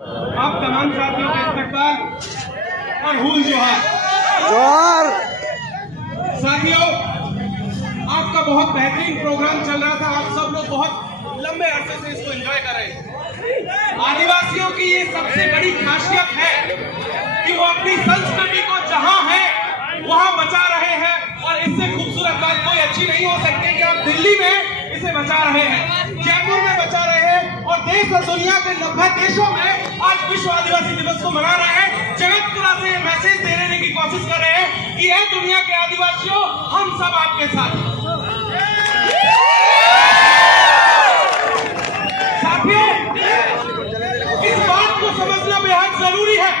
आप तमाम साथियों का इस्तकबाल और हुल जोहार। साथियों, आपका बहुत बेहतरीन प्रोग्राम चल रहा था। आप सब लोग बहुत लंबे अरसे से इसको एंजॉय कर रहे हैं। आदिवासियों की ये सबसे बड़ी खासियत है कि वो अपनी संस्कृति को जहां है वहां बचा रहे हैं, और इससे खूबसूरत बात कोई अच्छी नहीं हो सकती कि आप दिल्ली में इसे बचा रहे हैं, जयपुर में बचा रहे हैं, और देश और दुनिया के 90 देशों में आज विश्व आदिवासी दिवस को मना रहे हैं। जगतपुरा से मैसेज देने की कोशिश कर रहे हैं कि ये दुनिया के आदिवासियों, हम सब आपके साथ। साथियों, इस बात को समझना बेहद जरूरी है।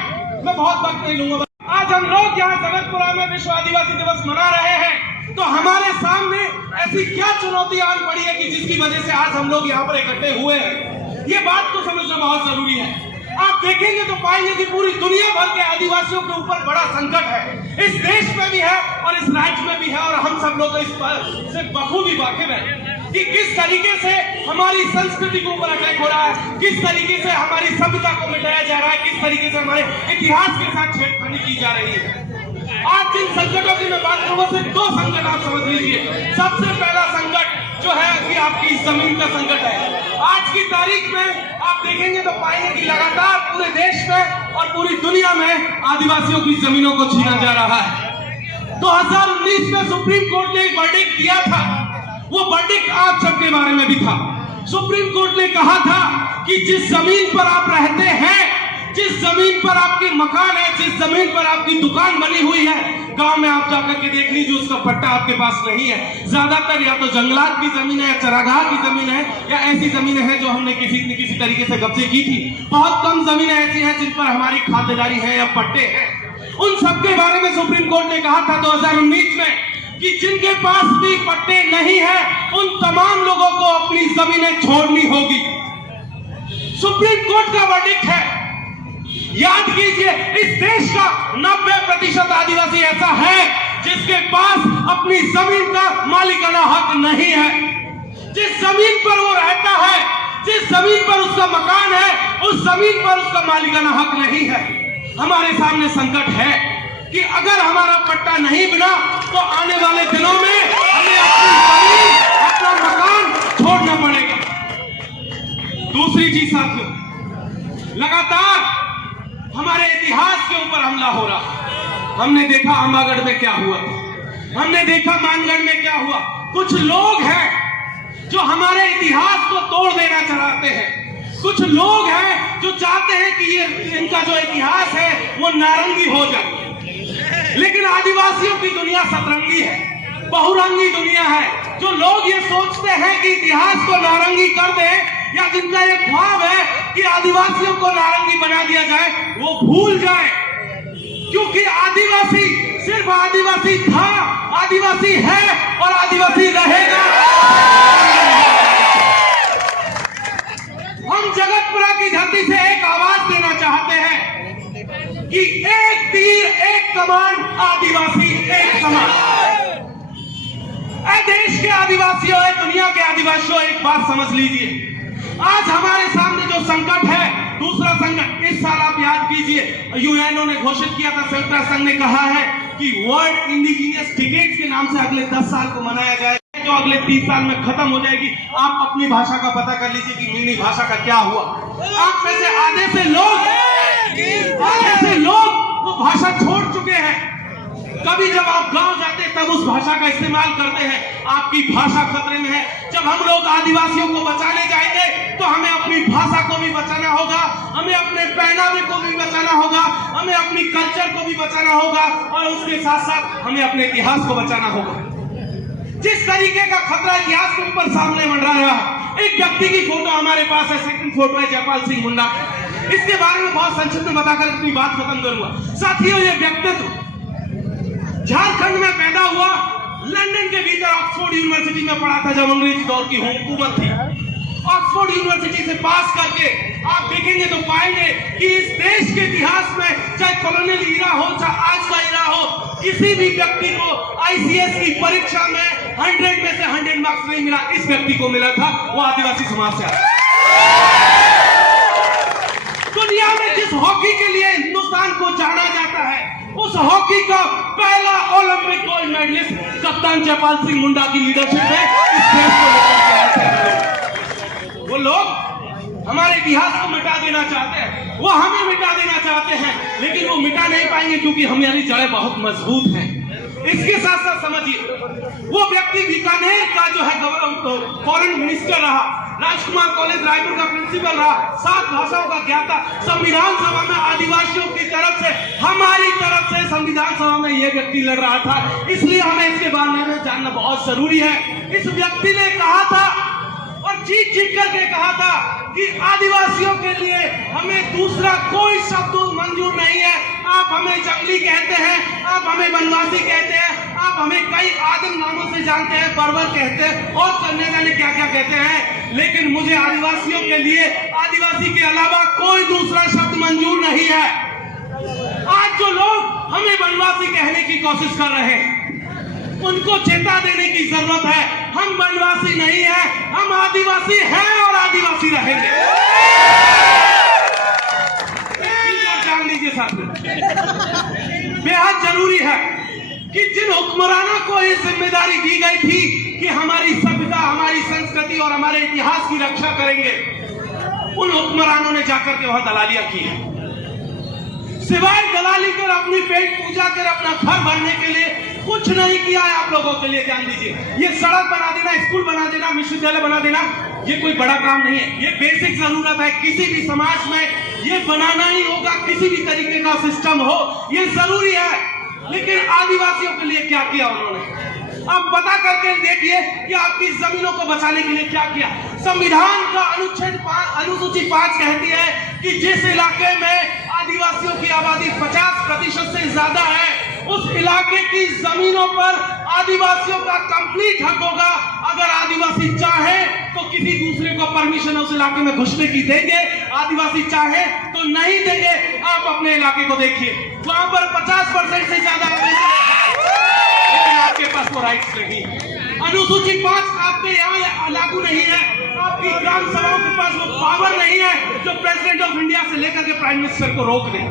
मैं बहुत वक्त नहीं लूंगा। आज हम लोग यहाँ जगतपुरा में विश्व आदिवासी दिवस मना रहे हैं, तो हमारे सामने ऐसी क्या चुनौती आन पड़ी है कि जिसकी वजह से आज हम लोग यहाँ पर इकट्ठे हुए हैं। ये बात को समझना बहुत जरूरी है। आप देखेंगे तो पाएंगे कि पूरी दुनिया भर के आदिवासियों के ऊपर बड़ा संकट है। इस देश में भी है और इस राज्य में भी है, और हम सब लोग इस पर से बखूबी वाकिफ हैं कि किस तरीके से हमारी संस्कृति के ऊपर अटैक हो रहा है, किस तरीके से हमारी सभ्यता को मिटाया जा रहा है, किस तरीके से हमारे इतिहास के साथ छेड़खानी की जा रही है। आज जिन संकटों की मैं बात करूंगा, सिर्फ 2 संकट आप समझ लीजिए। सबसे पहला संकट जो है कि आपकी जमीन का संकट है। आज की तारीख में आप देखेंगे तो पाएंगे कि लगातार पूरे देश में और पूरी दुनिया में आदिवासियों की जमीनों को छीना जा रहा है। 2019 में सुप्रीम कोर्ट ने एक वर्डिक्ट दिया था। वो वर्डिक्ट आप सबके बारे में भी था। सुप्रीम कोर्ट ने कहा था कि जिस जमीन पर आप रहते हैं, जिस जमीन पर आपके मकान है, जिस जमीन पर आपकी दुकान बनी हुई है, गांव में आप जाकर के देख लीजिए, उसका पट्टा आपके पास नहीं है। ज्यादातर या तो जंगलात की जमीन है, या चरागाह की जमीन है, या ऐसी जमीनें हैं जो हमने किसी न किसी तरीके से कब्जे की थी। बहुत कम जमीनें ऐसी हैं जिन पर हमारी खातेदारी है या पट्टे हैं। उन सबके बारे में सुप्रीम कोर्ट ने कहा था 2019 में कि जिनके पास भी पट्टे नहीं है, उन तमाम लोगों को अपनी जमीनें छोड़नी होगी। सुप्रीम कोर्ट का वर्डिक्ट है। याद कीजिए, इस देश का 90% आदिवासी ऐसा है जिसके पास अपनी जमीन का मालिकाना हक नहीं है। जिस जमीन पर वो रहता है, जिस जमीन पर उसका मकान है, उस जमीन पर उसका मालिकाना हक नहीं है। हमारे सामने संकट है कि अगर हमारा पट्टा नहीं बना तो आने वाले दिनों में हमें अपनी जमीन, अपना मकान छोड़ना पड़ेगा। दूसरी चीज साथियों, लगातार हमारे इतिहास के ऊपर हमला हो रहा। हमने देखा अंबागढ़ में क्या हुआ, हमने देखा मानगढ़ में क्या हुआ। कुछ लोग हैं जो हमारे इतिहास को तोड़ देना चाहते हैं। कुछ लोग हैं जो चाहते हैं कि ये इनका जो इतिहास है वो नारंगी हो जाए। लेकिन आदिवासियों की दुनिया सतरंगी है, बहुरंगी दुनिया है। जो लोग ये सोचते हैं कि इतिहास को नारंगी कर दें, या जिनका ये ख्वाब है कि आदिवासियों को नारंगी बना दिया जाए, वो भूल जाए। क्योंकि आदिवासी सिर्फ आदिवासी था, आदिवासी है और आदिवासी रहेगा। हम जगतपुरा की धरती से एक आवाज देना चाहते हैं कि एक तीर एक कमान, आदिवासी एक समान। देश के आदिवासियों, दुनिया के आदिवासियों, एक बात समझ लीजिए। आज हमारे सामने जो संकट है, दूसरा संकट, इस साल आप याद कीजिए, यूएनओ ने घोषित किया था, संयुक्त राष्ट्र संघ ने कहा है कि वर्ल्ड इंडिजिनियस डिकेड्स के नाम से अगले 10 साल को मनाया जाएगा, जो अगले 30 साल में खत्म हो जाएगी। आप अपनी भाषा का पता कर लीजिए कि मिनी भाषा का क्या हुआ। आप में से आधे से लोग वो भाषा छोड़ चुके हैं। कभी जब आप गांव जाते तब उस भाषा का इस्तेमाल करते हैं, आपकी भाषा खतरे में है। जब हम लोग आदिवासियों को बचाने जाएंगे तो हमें अपनी भाषा को भी बचाना होगा, हमें अपने पहनावे को भी बचाना होगा, हमें अपनी कल्चर को भी बचाना होगा, और उसके साथ साथ हमें अपने इतिहास को बचाना होगा। जिस तरीके का खतरा इतिहास के ऊपर सामने मंडरा रहा, एक व्यक्ति की फोटो हमारे पास है, सेकंड फोटो है जयपाल सिंह मुंडा। इसके बारे में बहुत संक्षिप्त में बताकर अपनी बात खत्म करूंगा। साथियों, ये व्यक्तित्व झारखंड में पैदा हुआ, लंदन के भीतर ऑक्सफोर्ड यूनिवर्सिटी में पढ़ा था जब अंग्रेजी दौर की हुकूमत थी। ऑक्सफोर्ड यूनिवर्सिटी से पास करके आप देखेंगे तो पाएंगे कि इस देश के इतिहास में, चाहे कॉलोनियल ईरा हो, चाहे आज का ईरा हो, किसी भी व्यक्ति को आईसीएस की परीक्षा में 100 में से 100 मार्क्स नहीं मिला। इस व्यक्ति को मिला था, वो आदिवासी समाज से आया। दुनिया में जिस हॉकी के लिए हिंदुस्तान को जाना जाता है, उस हॉकी का पहला ओलंपिक गोल्ड मेडलिस्ट कप्तान जयपाल सिंह मुंडा की लीडरशिप में इस देश को लेकर के आए थे। वो लोग हमारे इतिहास को मिटा देना चाहते हैं, वो हमें मिटा देना चाहते हैं, लेकिन वो मिटा नहीं पाएंगे क्योंकि हमारी जड़ें बहुत मजबूत हैं। इसके साथ साथ समझिए, वो व्यक्ति बीकानेर का जो है फॉरेन मिनिस्टर रहा, राजकुमार कॉलेज रायपुर का प्रिंसिपल रहा, 7 भाषाओं का ज्ञाता, संविधान सभा में आदिवासियों की तरफ से, हमारी तरफ से संविधान सभा में यह व्यक्ति लड़ रहा था। इसलिए हमें इसके बारे में जानना बहुत जरूरी है। इस व्यक्ति ने कहा था और जीत करके कहा था कि आदिवासियों के लिए हमें दूसरा कोई शब्द मंजूर नहीं है। आप हमें जंगली कहते हैं, आप हमें वनवासी कहते हैं, आप हमें कई आदम नामों से जानते हैं, बर्बर कहते हैं और करने जाने क्या क्या कहते हैं, लेकिन मुझे आदिवासियों के लिए आदिवासी के अलावा कोई दूसरा शब्द मंजूर नहीं है। आज जो लोग हमें वनवासी कहने की कोशिश कर रहे हैं, उनको चेता देने की जरूरत है। हम वनवासी नहीं है, हम आदिवासी हैं और आदिवासी रहेंगे। जान लीजिए साथ में, बेहद जरूरी है कि जिन हुक्मरानों को ये जिम्मेदारी दी गई थी कि हमारी सभ्यता, हमारी संस्कृति और हमारे इतिहास की रक्षा करेंगे, उन हुक्मरानों ने जाकर के वहां दलालियां की है। सिवाय दलाली कर, अपनी पेट पूजा कर, अपना घर भरने के लिए कुछ नहीं किया है आप लोगों के लिए। जान लीजिए, ये सड़क बना देना, स्कूल बना देना, विश्वविद्यालय बना देना, ये कोई बड़ा काम नहीं है। ये बेसिक जरूरत है, किसी भी समाज में ये बनाना ही होगा। किसी भी तरीके का सिस्टम हो, ये जरूरी है। लेकिन आदिवासियों के लिए क्या किया उन्होंने? अब पता करके देखिए कि आपकी जमीनों को बचाने के लिए क्या किया। संविधान का अनुसूची 5 कहती है कि जिस इलाके में आदिवासियों की आबादी 50% से ज्यादा है, उस इलाके की जमीनों पर आदिवासियों का कंप्लीट हक होगा। अगर आदिवासी चाहे तो किसी दूसरे को परमिशन उस इलाके में घुसने की देंगे, आदिवासी चाहे तो नहीं देंगे। आप अपने इलाके को देखिए, वहां पर 50% से ज्यादा लेकिन आपके पास वो राइट्स नहीं। अनुसूची 5 आपके यहाँ लागू नहीं है। आपकी ग्राम सभाओं के पास वो पावर नहीं है जो प्रेसिडेंट ऑफ इंडिया से लेकर के प्राइम मिनिस्टर को रोक दे।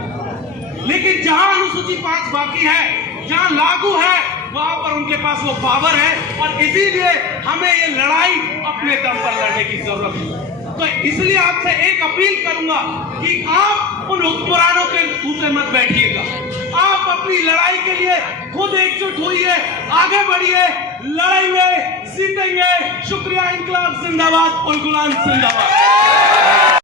लेकिन जहां अनुसूची 5 बाकी है, जहां लागू है, वहां पर उनके पास वो पावर है। और इसीलिए हमें ये लड़ाई अपने दम पर लड़ने की जरूरत है। तो इसलिए आपसे एक अपील करूंगा कि आप उन हुक्मरानों के दूसरे मत बैठिएगा। आप अपनी लड़ाई के लिए खुद एकजुट होइए, आगे बढ़िए, लड़ेंगे, जीतेंगे। शुक्रिया। इंकलाब जिंदाबाद, उल गुलाम जिंदाबाद।